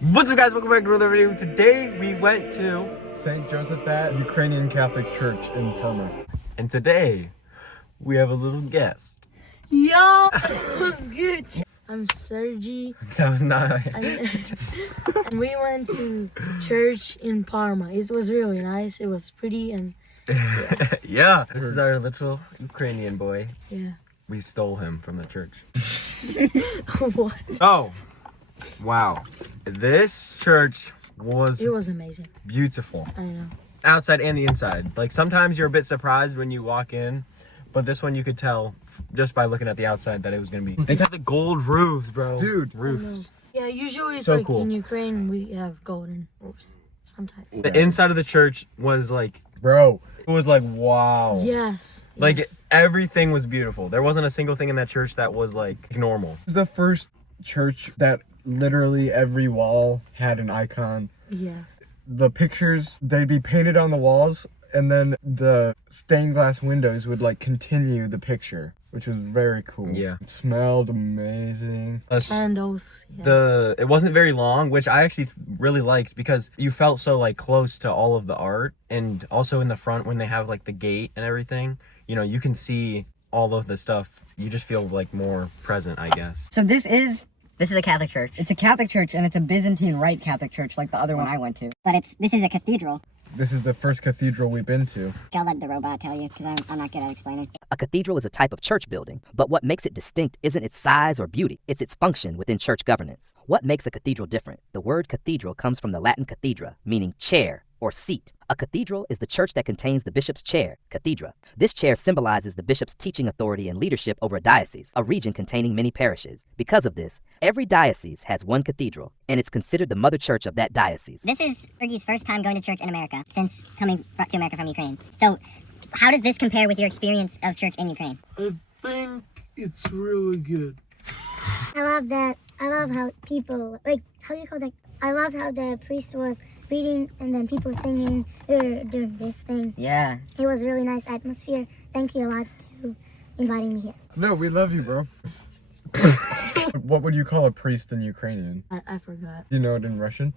What's up, guys? Welcome back to another video. Today we went to St. Josaphat Ukrainian Catholic Church in Parma. and today we have a little guest. Yo, what's good? I'm Sergi, That was not and we went to church in Parma. It was really nice. It was pretty, and yeah. This is our little Ukrainian boy. yeah. We stole him from the church. What? Oh, wow. This church was It was amazing. beautiful. I know. Outside and the inside. Like sometimes you're a bit surprised when you walk in, but this one you could tell just by looking at the outside that it was gonna be. They got the gold roofs, bro. Dude. Roofs. Yeah, usually it's So like cool. in Ukraine we have golden roofs sometimes. The inside of the church was like, Bro, it was like, wow. Yes. Like yes. everything was beautiful. There wasn't a single thing in that church that was like normal. this is the first church that literally every wall had an icon. Yeah. The pictures, they'd be painted on the walls, and then the stained glass windows would like continue the picture, which was very cool. Yeah. It smelled amazing. Candles. Yeah. It wasn't very long, which I actually really liked because you felt so like close to all of the art, and also in the front when they have like the gate and everything, you know, you can see all of the stuff. You just feel like more present, I guess. So this is a Catholic church, it's a Catholic church, and it's a Byzantine Rite Catholic church like the other one I went to. but this is a cathedral. This is the first cathedral we've been to. I'll let the robot tell you because I'm not good at explaining. A cathedral is a type of church building, but what makes it distinct isn't its size or beauty, it's its function within church governance. What makes a cathedral different? The word cathedral comes from the Latin cathedra, meaning chair or seat. A cathedral is the church that contains the bishop's chair, cathedra. This chair symbolizes the bishop's teaching authority and leadership over a diocese, a region containing many parishes. Because of this, every diocese has one cathedral, and it's considered the mother church of that diocese. This is Sergey's first time going to church in America since coming to America from Ukraine. So, how does this compare with your experience of church in Ukraine? I think it's really good. I love that. I love how people, like, how do you call that? I love how the priest was reading and then people singing during this thing. Yeah. It was a really nice atmosphere. Thank you a lot to inviting me here. No, we love you, bro. What would you call a priest in Ukrainian? I forgot. Do you know it in Russian?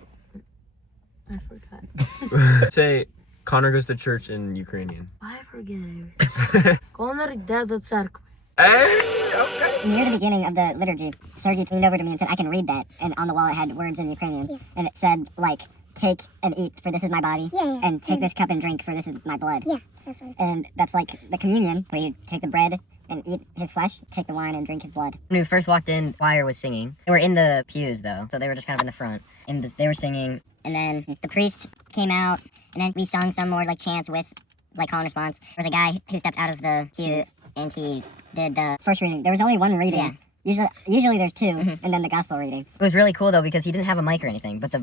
I forgot. Say Connor goes to church in Ukrainian. I forget everything. Конор йде до церкви. Hey, okay. Near the beginning of the liturgy, Sergey leaned over to me and said, I can read that. And on the wall it had words in Ukrainian. Yeah. And it said, like, take and eat, for this is my body. Yeah. And take this cup and drink, for this is my blood. Yeah, that's what it said. And that's like the communion, where you take the bread and eat his flesh, take the wine and drink his blood. When we first walked in, choir was singing. They were in the pews though, so they were just kind of in the front. And they were singing. And then the priest came out, and then we sung some more like chants with like call and response. There was a guy who stepped out of the pew and he did the first reading. There was only one reading. Yeah. Usually there's two, and then the gospel reading. It was really cool though because he didn't have a mic or anything, but the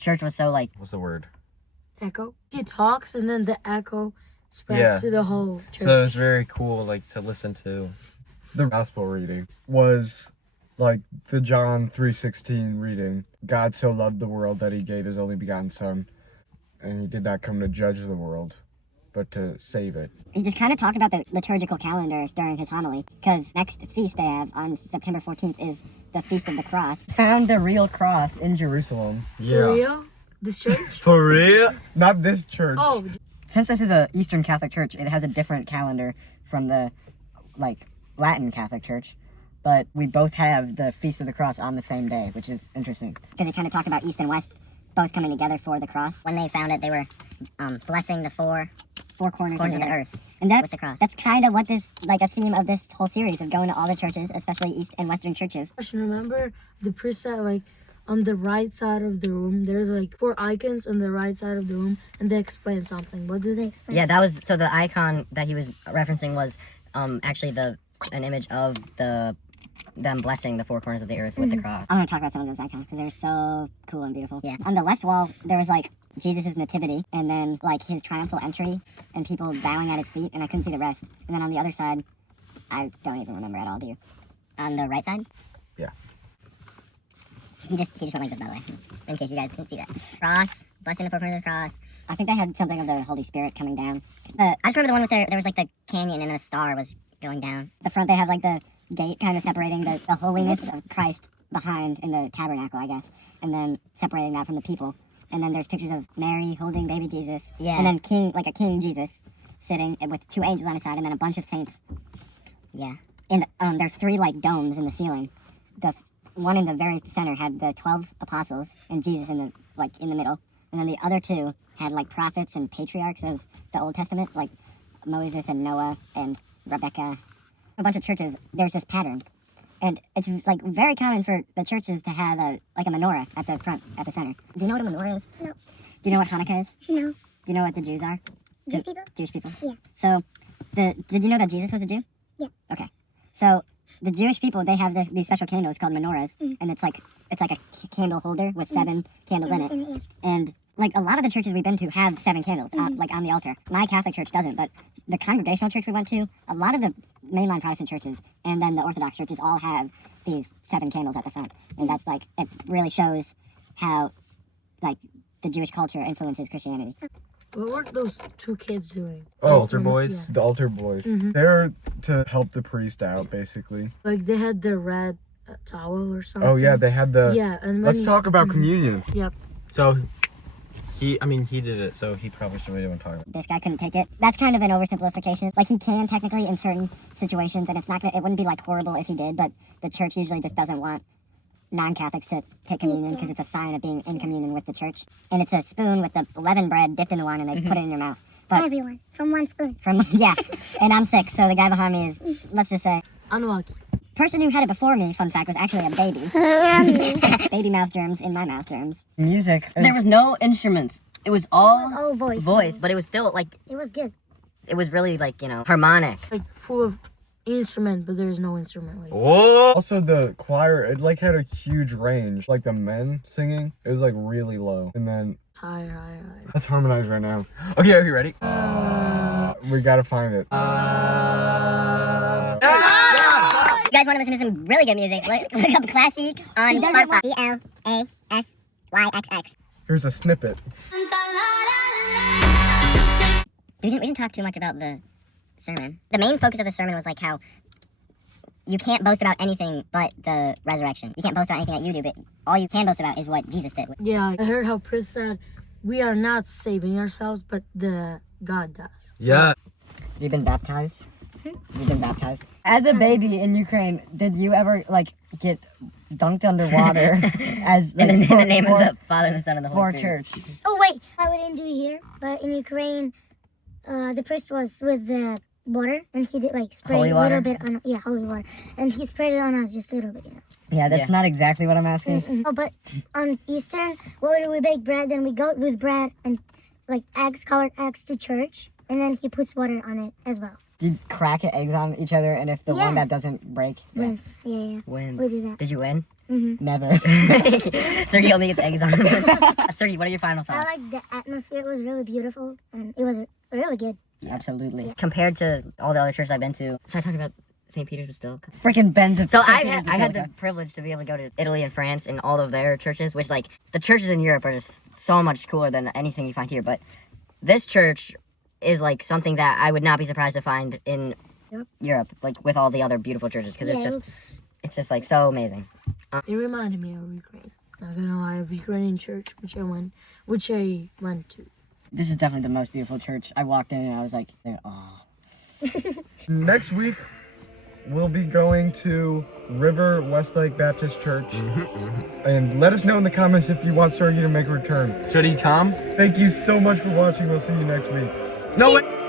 church was so like What's the word? Echo. He talks and then the echo spreads Yeah. to the whole church. So it's very cool, like to listen to. The gospel reading was like the John 3:16 reading. God so loved the world that he gave his only begotten son, and he did not come to judge the world, but to save it. He just kind of talked about the liturgical calendar during his homily, because next feast they have on September 14th is the Feast of the Cross. found the real cross in Jerusalem. For real? This church? For real? Not this church. Oh, Since this is a Eastern Catholic church, it has a different calendar from the Latin Catholic church. But we both have the Feast of the Cross on the same day, which is interesting. Because he kind of talked about East and West both coming together for the cross. When they found it, they were blessing the four corners of the earth. And that was the cross. That's kind of what this, like a theme of this whole series of going to all the churches, especially East and Western churches. remember the priest said, like, on the right side of the room, there's like 4 icons on the right side of the room, and they explain something. What do they explain? Yeah, that was so the icon that he was referencing was actually an image of them blessing the 4 corners of the earth with the cross. I'm going to talk about some of those icons because they're so cool and beautiful. Yeah. On the left wall, there was like Jesus' nativity and then like his triumphal entry and people bowing at his feet, and I couldn't see the rest. And then on the other side, I don't even remember at all, do you? On the right side? Yeah. He just went like this, by the way, in case you guys couldn't see that. Cross, blessing the 4 corners of the cross. I think they had something of the Holy Spirit coming down. I just remember the one with there was like the canyon and then a star was going down. The front they have like the gate kind of separating the holiness of Christ behind in the tabernacle, I guess, and then separating that from the people. And then there's pictures of Mary holding baby Jesus. Yeah. And then King Jesus sitting with 2 angels on his side, and then a bunch of saints. Yeah. And there's 3 like domes in the ceiling. The one in the very center had the 12 apostles and Jesus in the middle, and then the other 2 had like prophets and patriarchs of the Old Testament, like Moses and Noah and Rebecca. A bunch of churches, there's this pattern, and it's like very common for the churches to have a menorah at the front, at the center. Do you know what a menorah is? No. Do you know what Hanukkah is? No. Do you know what the Jews are? Jewish people? Jewish people. Yeah. So, did you know that Jesus was a Jew? Yeah. Okay. So the Jewish people, they have these special candles called menorahs, and it's like a candle holder with 7 candles in it. Yeah. And like a lot of the churches we've been to have 7 candles, like on the altar. My Catholic church doesn't, but the Congregational church we went to, a lot of the mainline Protestant churches and then the Orthodox churches all have these 7 candles at the front, and that's like, it really shows how like the Jewish culture influences Christianity. What were those 2 kids doing? Altar boys. Yeah. The altar boys. They're to help the priest out, basically. Like they had the red towel or something. Oh yeah, they had the. Yeah, and Let's talk about communion. Yep. So he did it, so he probably should be able to talk about it. This guy couldn't take it. That's kind of an oversimplification. Like, he can technically in certain situations, and it wouldn't be like horrible if he did, but the church usually just doesn't want non-Catholics to take communion because it's a sign of being in communion with the church. And it's a spoon with the leavened bread dipped in the wine, and they put it in your mouth. But Everyone from one spoon. yeah, and I'm sick, so the guy behind me is, let's just say, Unlucky. person who had it before me, fun fact, was actually a baby. Baby mouth germs in my mouth germs. Music. There was no instruments. It was all It was all voice. voice, but it was still like, It was good. it was really like, harmonic. Like full of instrument, but there's no instrument. Like Whoa! Also, the choir, it like had a huge range. Like the men singing, it was like really low. And then higher. let's harmonize right now. Okay, are you ready? We gotta find it. You guys want to listen to some really good music? Look up classics on Spotify. CLASYXX. Here's a snippet. We didn't talk too much about the sermon. The main focus of the sermon was like how you can't boast about anything but the resurrection. You can't boast about anything that you do, but all you can boast about is what Jesus did. yeah, I heard how Chris said we are not saving ourselves, but the God does. Yeah. You've been baptized? You've been baptized? As a baby in Ukraine, did you ever, get dunked underwater as, In the name of the Father, and the Son, and the Holy for Spirit. church? Oh wait, we didn't do it here, but in Ukraine, the priest was with the water, and he did spray Holy a water? little bit on holy water, and he sprayed it on us just a little bit. Yeah, that's not exactly what I'm asking. Oh, but on Easter, when we bake bread, then we go with bread and eggs, colored eggs, to church, and then he puts water on it as well. Do you crack eggs on each other, and if the one that doesn't break? Wins, yeah. Win. We do that. Did you win? Never. Sergey only gets eggs on him. Sergey, what are your final I thoughts? like the atmosphere. It was really beautiful, and it was really good. Absolutely. Compared to all the other churches I've been to, should I talk about St. Peter's Basilica? Freaking bend to So St. I Peter's had the Basilica. privilege to be able to go to Italy and France and all of their churches, which the churches in Europe are just so much cooler than anything you find here. But this church is something that I would not be surprised to find in Europe, with all the other beautiful churches, because it's just so amazing. It reminded me of Ukraine. Not gonna lie, of Ukrainian church, which I went to. This is definitely the most beautiful church. I walked in and I was like, oh. Next week, we'll be going to River Westlake Baptist Church. And let us know in the comments if you want Sergey to make a return. Should he come? Thank you so much for watching. We'll see you next week. No way!